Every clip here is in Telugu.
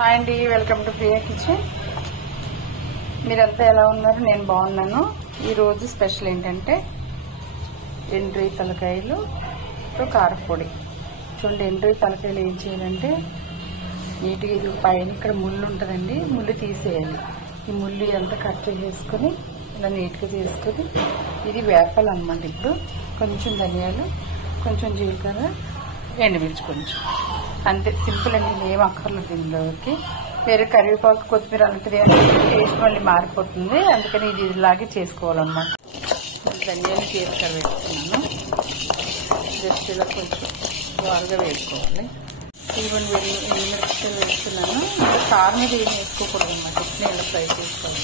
హాయ్ అండి, వెల్కమ్ టు ప్రియా కిచెన్. మీరంతా ఎలా ఉన్నారు? నేను బాగున్నాను. ఈరోజు స్పెషల్ ఏంటంటే ఎండ్రొయ్య తలకాయలు కారపొడి. చూడండి, ఎండ్రొయ్య తలకాయలు ఏం చేయాలంటే నీట్గా ఇది పైన ఇక్కడ ముళ్ళు ఉంటుందండి, ముళ్ళు తీసేయాలి. ఈ ముళ్ళు అంతా కట్ చేసుకొని ఇలా నీట్గా చేసుకొని ఇది వేపాలన్నమాట. ఇప్పుడు కొంచెం ధనియాలు, కొంచెం జీలకర్ర, ఎండుమిర్చి కొంచెం, అంతే. సింపుల్ అండి, ఏం అక్కర్లేదు దీనిలోకి. వేరే కరివేపాకు, కొత్తిమీర అలాంటిది టేస్ట్ మళ్ళీ మారిపోతుంది. అందుకని ఇది ఇలాగే చేసుకోవాలన్నమాట. ధనియాలు, జీలకర్ర వేసుకున్నాను. జస్ట్ ఇలా కొంచెం బాగా వేసుకోవాలి. ఈవెన్ ఎండుమిరపకాయలు వేస్తున్నాను. ఇంకా కారం మీద ఏం వేసుకోకూడదు అన్నమాట. ఇట్లా ఇలా ఫ్రై చేసుకోవాలి.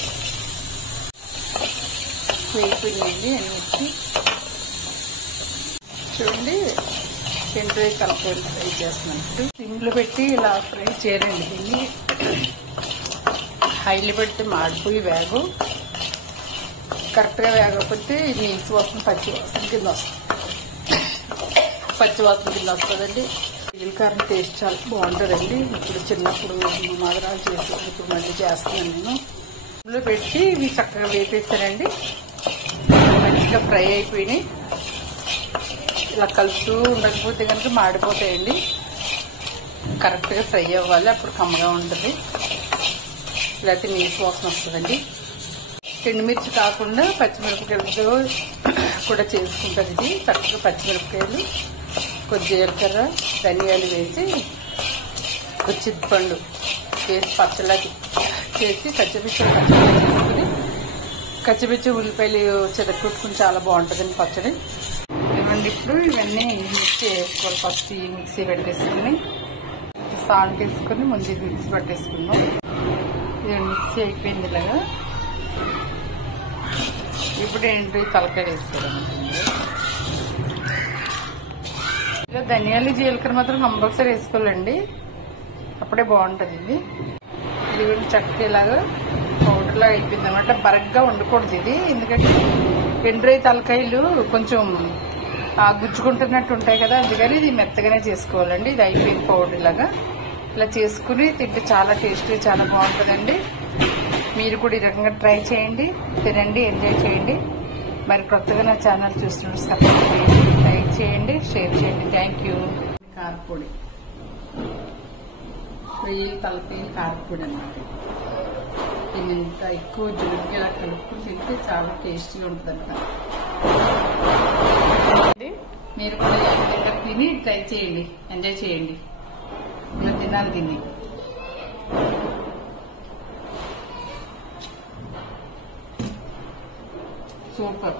వేగిపోయింది ఎండుమిర్చి. చూడండి, ఎండ్రొయ్య తలకాయలు ఫ్రై చేస్తున్నాను. సిమ్లో పెట్టి ఇలా ఫ్రై చేయండి. దీన్ని హైలో పెడితే మాడిపోయి వేగు. కరెక్ట్గా వేగకపోతే నీసు వాసన, పచ్చివాసన కింద వస్తుందండి. జీలకర్ర టేస్ట్ చాలా బాగుంటుందండి. ఇప్పుడు చిన్నప్పుడు మధురాలు చేసి ఇప్పుడు మళ్ళీ చేస్తున్నాను నేను. సిమ్లో పెట్టి ఇవి చక్కగా వేపేస్తానండి. మంచిగా ఫ్రై అయిపోయినాయి. ఇలా కలుపుతూ ఉండకపోతే కనుక మాడిపోతాయండి. కరెక్ట్గా ఫ్రై అవ్వాలి, అప్పుడు కమ్మగా ఉంటుంది. లేకపోతే నీసు వాసన వస్తుందండి. ఎండుమిర్చి కాకుండా పచ్చిమిరపకాయలతో కూడా చేసుకుంటారు ఇది. చక్కగా పచ్చిమిరపకాయలు, కొద్ది జీలకర్ర, ధనియాలు వేసి చింతపండు వేసి పచ్చళ్ళ చేసి కచ్చిపిచ్చి చేసుకుని కచ్చిపిచ్చి ఉల్లిపాయలు చెదకొట్టుకుని చాలా బాగుంటుందండి పచ్చడి. ఇవ్వండి, ఇప్పుడు ఇవన్నీ మిక్సీ వేసుకోవాలి. ఫస్ట్ ఈ మిక్సీ పెట్టేసుకుని సాల్ట్ వేసుకుని ముందు మిక్సీ పట్టేసుకున్నాం. ఇది మిక్సీ అయిపోయింది ఇలాగా. ఇప్పుడు ఎండ్రొయ్య తలకాయలు వేసుకోవాలనుకుంటుంది. ఇలా ధనియాలు, జీలకర్ర మాత్రం కంపల్సరీ వేసుకోవాలండి, అప్పుడే బాగుంటుంది. ఇది చక్కగా ఇలాగా పౌడర్లా అయిపోయింది అనమాట. బరగ్గా వండకూడదు ఇది, ఎందుకంటే ఎండ్రొయ్య తలకాయలు కొంచెం గుజ్జుకుంటున్నట్టు ఉంటాయి కదా, అందుకని ఇది మెత్తగానే చేసుకోవాలండి. ఇది అయిపోయింది పౌడర్ లాగా. ఇలా చేసుకుని తింటే చాలా టేస్టీ, చాలా బాగుంటుందండి. మీరు కూడా ఈ రకంగా ట్రై చేయండి, తినండి, ఎంజాయ్ చేయండి. మరి కొత్తగా నా ఛానల్ చూస్తున్నారు, సపోర్ట్ చేయండి, లైక్ చేయండి, షేర్ చేయండి. Thank you. కారపొడి, రొయ్యల తలకాయలు కారపొడి అన్నమాట. దీన్ని ఇంత ఎక్కువ జులుకి ఇలా కలుపుకుని తింటే చాలా టేస్టీగా ఉంటుంది. మీరు కూడా తిని ట్రై చేయండి, ఎంజాయ్ చేయండి. ఇలా తినాలి దీన్ని. సూపర్.